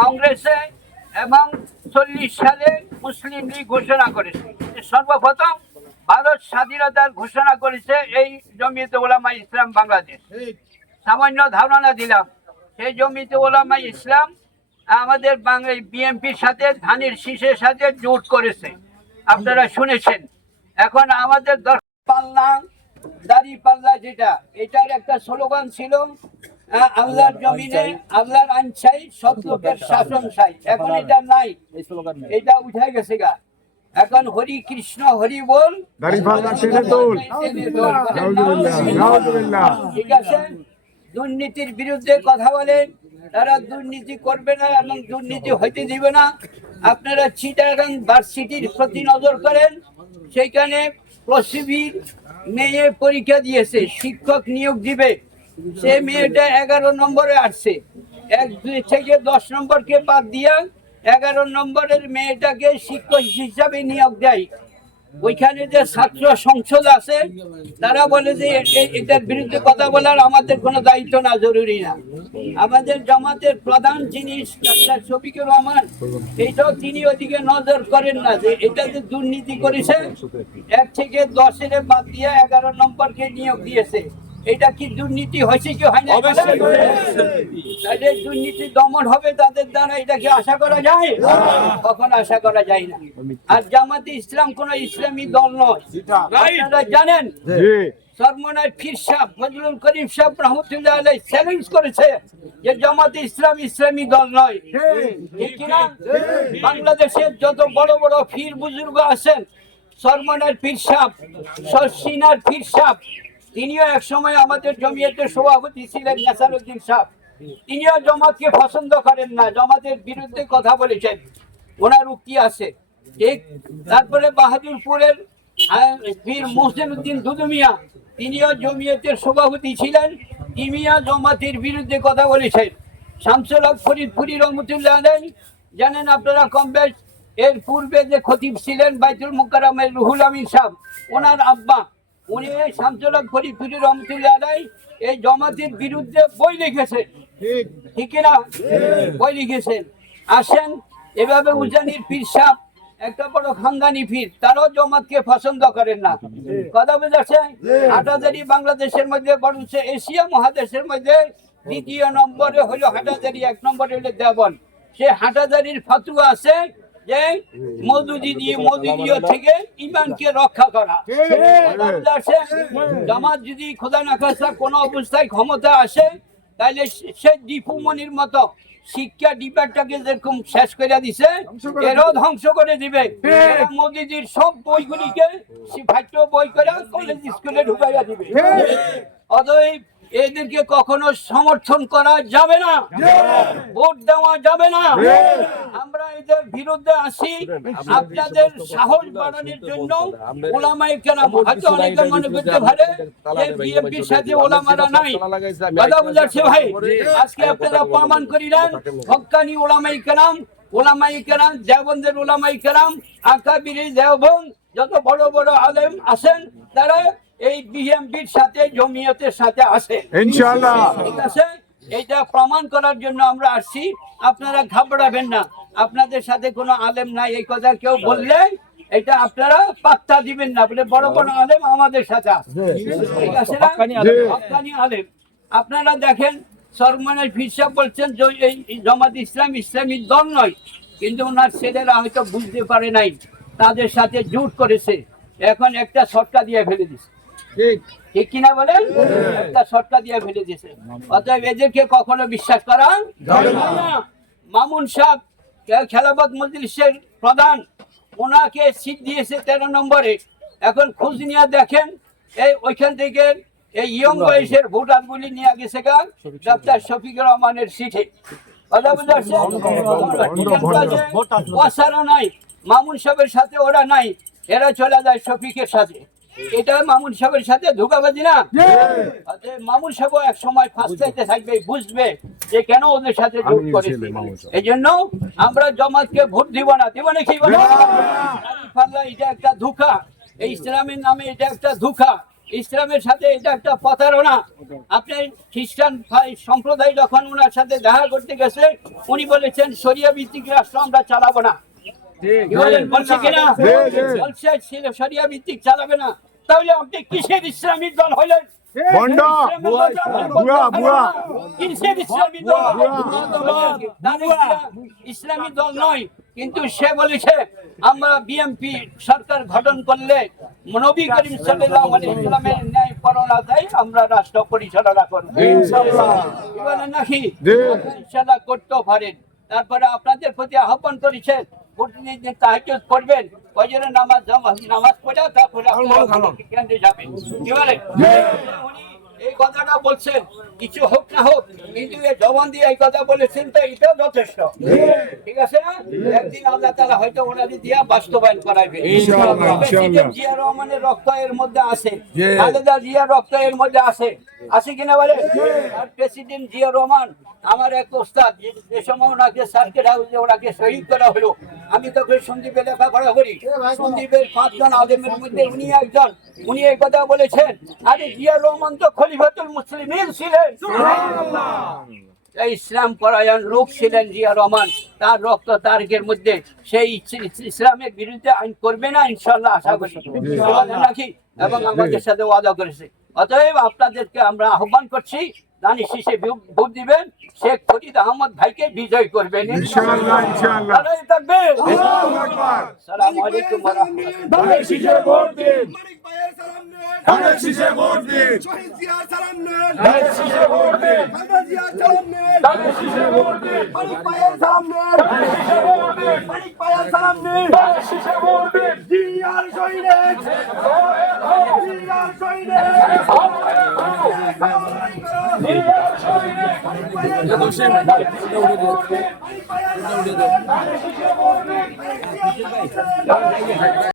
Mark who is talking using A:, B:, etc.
A: কংগ্রেসে এবং চল্লিশ সালে মুসলিম লীগ ঘোষণা করেছে। সর্বপ্রথম ভারত স্বাধীনতার ঘোষণা করেছে এই জমিয়তে ওলামা ইসলাম বাংলাদেশ। সামান্য ধারণা দিলাম। সেই জমিতে ওলামা ইসলাম আমাদের বাংলা বিএনপির সাথে, ধানের শীষের সাথে জোট করেছে। আপনারা শুনেছেন। এখন আমাদের দশ পাল্লা, দাড়ি পাল্লা যেটা, এটার একটা স্লোগান ছিল আল্লাহর জমিনে আল্লাহর আইন চাই সব লোকের শাসন চাই। এখন এটা নাই। এটা উঠে গেছে গা। এখন হরি কৃষ্ণ হরি বল। ঠিক আছে? দুর্নীতির বিরুদ্ধে কথা বলেন। তারা দুর্নীতি করবে না এবং দুর্নীতি হইতে দিবে না। আপনারা চিটাগাং ভার্সিটির প্রতি নজর করেন। সেইখানে প্রসিবির মেয়ে পরীক্ষা দিয়েছে শিক্ষক নিয়োগ দিবে। সে মেয়েটা এগারো নম্বরে আসছে। এক, দুই থেকে দশ নম্বরকে বাদ দিয়া এগারো নম্বরের মেয়েটাকে শিক্ষক হিসাবে নিয়োগ দেয়। ওইখানে যে ছাত্র সংসদ আছে, তারা বলে যে এটার বিরুদ্ধে কথা বলার আমাদের কোনো দায়িত্ব না, জরুরি না। আমাদের জামাতের প্রধান জিনিস ডাক্তার শফিকুর রহমান, এইটাও তিনি ওদিকে নজর করেন না যে এটা যে দুর্নীতি করেছে, এক থেকে দশের বাদ দিয়ে এগারো নম্বরকে নিয়োগ দিয়েছে। এটা কি দুর্নীতি হয়েছে কি হয় না? তাহলে দুর্নীতি দমন হবে তাদের দ্বারা এটা কি আশা করা যায়? কখন আশা করা যায় না। আর জামাতে ইসলাম কোন ইসলামী দল নয়। আপনারা জানেন?
B: জি।
A: ফির সাহ ফজলুল করিম সাহ রহমতুল্লাহ আলাই চ্যালেঞ্জ করেছে যে জামাতে ইসলাম ইসলামী দল নয়। কিনা? বাংলাদেশের যত বড় বড় ফির বুজুর্গ আছেন সরমনার পীর সাহ সরসিনার পীর সাহ তিনিও এক সময় আমাদের জমিয়তের সভাপতি ছিলেন নাসারুদ্দিন সাহ। তিনিও জমাতকে পছন্দ করেন না জমাতের বিরুদ্ধে কথা বলেছেন। ওনার উক্তি আছে। ঠিক তারপরে বাহাদুরপুরের আহ, পীর মোহসেন উদ্দিন দুদুমিয়া তিনিও জমিয়তের সভাপতি ছিলেন তিনিও জমাতের বিরুদ্ধে কথা বলেছেন। শামসুল হক ফরিদপুরি রহমতুল্লাহ জানেন আপনারা কম এর পূর্বে যে খতিব ছিলেন বাইতুল মুকাররমের রুহুল আমিন সাহ ওনার আব্বা উনি এই শামসুল হক ফরিদপুরি রহমতুল্লাহ আলাই এই জমাতের বিরুদ্ধে বই লিখেছেন। ঠিক। না? বই লিখেছেন। আসেন এভাবে উজানির পীর সাহেব একটা বড় খানদানি পীর তারাও জমাতকে পছন্দ করেন না। কথা বুঝাচ্ছে হাটাজারি বাংলাদেশের মধ্যে বরঞ্চ এশিয়া মহাদেশের মধ্যে দ্বিতীয় নম্বরে হলো হাটাজারি এক নম্বরে হলো দেবন সে হাটাজারির ফতুয়া আছে যে মধুদি দিয়ে মধুদিও থেকে ইমানকে রক্ষা করা। জামাত যদি খোদা না খাস্তা কোনো অবস্থায় ক্ষমতা আসে তাহলে সে- দীপুমনির মতো শিক্ষা ডিপার্টটাকে যেরকম শেষ করে দিছে এরাও ধ্বংস করে দিবে। মোদিজির সব বইগুলিকে পাঠ্য বই করে কলেজ স্কুলে ঢুকাইয়া দিবে। অতএব এদেরকে কখনো সমর্থন করা যাবে না। ভোট দেওয়া যাবে না। আমরা এদের বিরুদ্ধে আসি। আপনাদের সাহস বাড়ানোর জন্য ওলামাই কেরাম, হয়তো অনেকে মনে করতে পারে যে সাথে ওলামারা নাই। কথা বুঝাচ্ছে ভাই? আজকে আপনারা প্রমাণ করিলেন হক্কানি ওলামাই কেরাম ওলামাই কেরাম, দেওবন্দের ওলামাই কেরাম, আকাবিরি দেওবন্দ, যত বড় বড় আলেম আছেন, তারা এই বিএমপির সাথে জমিয়তের সাথে আছে
B: ইনশাআল্লাহ।
A: ঠিক আছে? এইটা প্রমাণ করার জন্য আমরা আসছি। আপনারা ঘাবড়াবেন না। আপনাদের সাথে কোনো আলেম নাই এই কথা কেউ বললে এটা আপনারা পাত্তা দিবেন না। বলে বড় বড় আলেম আমাদের সাথে আছে। ঠিক আছে না। আলেম। আপনারা দেখেন সরমানের ফিরসাব বলছেন যে এই জামাত ইসলাম ইসলামী দল নয় কিন্তু ওনার ছেলেরা হয়তো বুঝতে পারে নাই। তাদের সাথে জোট করেছে। এখন একটা সটকা দিয়ে ফেলে দিছে। ঠিক কিনা বলেন? একটা সটকা দিয়ে ফেলে দিয়েছে। অতএব এদেরকে কখনো বিশ্বাস করা মামুন সাহেব খে- মজলিসের প্রধান, ওনাকে সিট দিয়েছে তেরো নম্বরে। এখন খোঁজ নিয়ে দেখেন, এই ওইখান থেকে এই ইয়ং বয়সের ভোটারগুলি নিয়ে গেছে গা, ডাক্তার শফিকুর রহমানের সিটে। নাই। মামুন সাহেবের সাথে ওরা নাই। এরা চলে যায় শফিকের সাথে। এটা মামুন সাহেবের সাথে ধোকাবাজি না? মামুন সাহেব এক সময় ফাঁসতে থাকবে বুঝবে যে কেন ওদের সাথে যোগ করেছে। এই জন্য আমরা জমাতকে ভোট দিব না। দিব না কি বলো? এটা একটা ধোকা। এই ইসলামের নামে এটা একটা ধোকা। ইসলামের সাথে এটা একটা প্রতারণা। আপনি খ্রিস্টান সম্প্রদায় যখন ওনার সাথে দেখা করতে গেছে উনি বলেছেন শরিয়া ভিত্তিক রাষ্ট্র আমরা চালাবো না। বলছে কিনা। বলছে শরিয়া ভিত্তিক চালাবে না। তাহলে আপনি কিসের ইসলামিক দল হইলেন
B: বন্ড বুয়া বুয়া।
A: কিসের ইসলামী দল? এটা ইসলামী দল নয় কিন্তু সে বলেছে আমরা বিএমপি সরকার গঠন করলে নবী করিম সাল্লাল্লাহু আলাইহি ন্যায় পরণতায় আমরা রাষ্ট্র পরিচালনা করব।
B: ইনশাআল্লাহ।
A: নাকি। ইনশাআল্লাহ করতেও পারেন। তারপরে আপনাদের প্রতি আহ্বান করেছেন পড়বেন ফজরের নামাজ জামা- নামাজ পড়া তারপরে কেন্দ্রে যাবেন কি বলেন উনি এই কথাটা বলছেন কিছু হোক না হোক কিন্তু জবান দিয়ে এই কথা বলেছেন তো এটাও যথেষ্ট। ঠিক আছে না? একদিন আল্লাহ তালা হয়তো ওনাদের দিয়া বাস্তবায়ন জিয়া রহমানের রক্ত এর মধ্যে আছে খালেদা রক্ত এর মধ্যে আছে। আছে কিনা বলে? আর প্রেসিডেন্ট জিয়া রহমান আমার এক ওস্তাদ যে সময় ওনাকে সার্কেট হাউসে ওনাকে শহীদ করা হলো আমি তখন সন্দীপে লেখাপড়া করি। সন্দীপের পাঁচজন আলেমের মধ্যে উনি একজন। উনি এই কথা বলেছেন আরে জিয়া রহমান তো খলিফাতুল মুসলিমিন ছিলেন। ইসলাম পরায়ণ লোক ছিলেন জিয়া রহমান। তার রক্ত তারকের মধ্যে সেই ইস- ইস- ইসলামের বিরুদ্ধে আইন করবে না ইনশাল্লাহ আশা করি। নাকি? এবং আমাদের সাথে ওয়াদা করেছে। অতএব আপনাদেরকে আমরা আহ্বান করছি দানি শীষে ভোট দিবেন শেখ ফরিদ আহমদ ভাইকে বিজয় করবেন।
B: ইনশাআল্লাহ, ইনশাআল্লাহ।
A: নারায়ে তাকবীর।
B: আল্লাহু আকবার।
A: আসসালামু আলাইকুম ওয়া রাহমাতুল্লাহ।
B: ধানের শীষে ভোট দিন।
C: মানিক ভাইয়ের সালাম নেন
B: ধানের শীষে ভোট দিন।
C: শহীদ জিয়ার সালাম নেন।
B: ধানের শীষে ভোট দিন।
C: খালেদা জিয়ার সালাম নেন।
B: ধানের শীষে ভোট দিন।
C: মানিক ভাইয়ের সালাম নেন।
B: ধানের শীষে ভোট দিন।
C: মানিক ভাইয়ের সালাম নেন।
B: ধানের শীষে ভোট দিন।
C: জিয়ার শহীদ জিয়ার শহীদ সালাম নেন